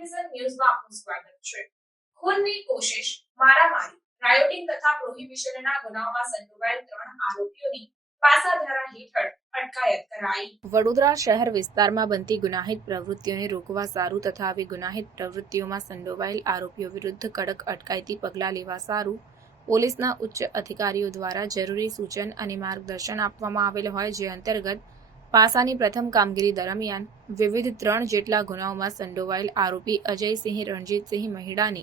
Vision ન્યૂઝમાં આપનું સ્વાગત છે. ખૂનની કોશિશ, મારામારી રાયોટિંગ તથા પ્રોહિબિશનના ગુનાઓમાં સંડોવાયેલ ત્રણ આરોપીઓની પાસાધારા હેઠળ વડોદરા શહેર વિસ્તારમાં બનતી ગુનાહિત પ્રવૃત્તિઓને રોકવા સારું તથા આવી ગુનાહિત પ્રવૃત્તિઓમાં સંડોવાયેલ આરોપીઓ વિરુદ્ધ કડક અટકાયતી પગલાં લેવા સારું, પોલીસના ઉચ્ચ અધિકારીઓ દ્વારા જરૂરી સૂચન અને માર્ગદર્શન આપવામાં આવેલ હોય જે અંતર્ગત પાસાની પ્રથમ કામગીરી દરમિયાન વિવિધ ત્રણ જેટલા ગુનાઓમાં સંડોવાયેલ આરોપી અજયસિંહ, રણજીતસિંહ મહિડાની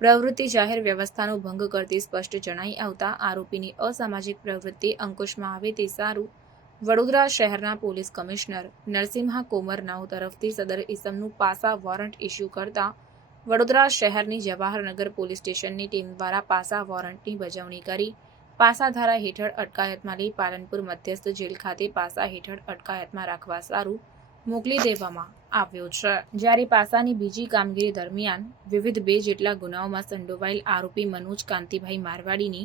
પ્રવૃત્તિ જાહેર વ્યવસ્થાનો ભંગ કરતી સ્પષ્ટ જણાઈ આવતા આરોપીની અસામાજિક પ્રવૃત્તિ અંકુશમાં આવે તે સારું વડોદરા શહેરના પોલીસ કમિશનર નરસિંહા કોમરનાઓ તરફથી સદર ઇસમનું પાસા વોરંટ ઇસ્યુ કરતા વડોદરા શહેરની જવાહરનગર પોલીસ સ્ટેશનની ટીમ દ્વારા પાસા વોરંટની બજવણી કરી પાસા ધારા હેઠળ અટકાયતમાં લઈ પાલનપુર મધ્યસ્થ જેલ ખાતે પાસા હેઠળ અટકાયતમાં રાખવા સારું મોકલી દેવામાં આવ્યો છે. જ્યારે પાસાની બીજી કામગીરી દરમિયાન વિવિધ બે જેટલા ગુનાઓમાં સંડોવાયેલ આરોપી મનોજ કાંતિભાઈ મારવાડીની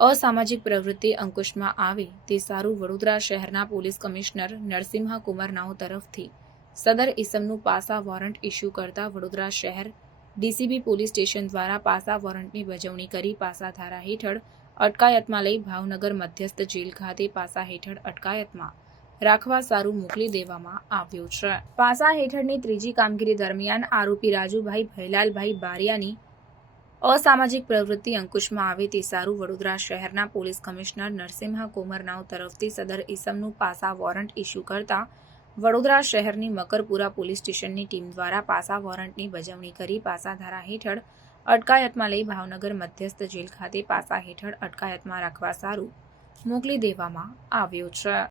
અસામાજિક પ્રવૃત્તિ અંકુશમાં આવે તે સારું વડોદરા શહેરના પોલીસ કમિશનર નરસિંહા કુમારનાઓ તરફથી સદર ઇસમનું પાસા વોરંટ ઇસ્યુ કરતા વડોદરા શહેર ડીસીબી પોલીસ સ્ટેશન દ્વારા પાસા વોરંટની બજવણી કરી પાસા ધારા હેઠળ અટકાયતમાં લઈ ભાવનગર મધ્યસ્થ જેલ ખાતે પાસા હેઠળ અટકાયતમાં રાખવા સારું મોકલી દેવામાં આવ્યું છે. પાસા હેઠળની ત્રીજી કામગીરી દરમિયાન આરોપી રાજુભાઈ ભૈલાલભાઈ બારિયાની અસામાજિક પ્રવૃત્તિ અંકુશમાં આવે તે સારું વડોદરા શહેરના પોલીસ કમિશનર નરસિંહા કોમરનાવ તરફથી સદર ઇસમનું પાસા વોરંટ ઇસ્યુ કરતા વડોદરા શહેરની મકરપુરા પોલીસ સ્ટેશનની ટીમ દ્વારા પાસા વોરંટની બજવણી કરી પાસા ધારા હેઠળ અટકાયતમાં લઈ ભાવનગર મધ્યસ્થ જેલ ખાતે પાસા હેઠળ અટકાયતમાં રાખવા સારું મોકલી દેવામાં આવ્યો છે.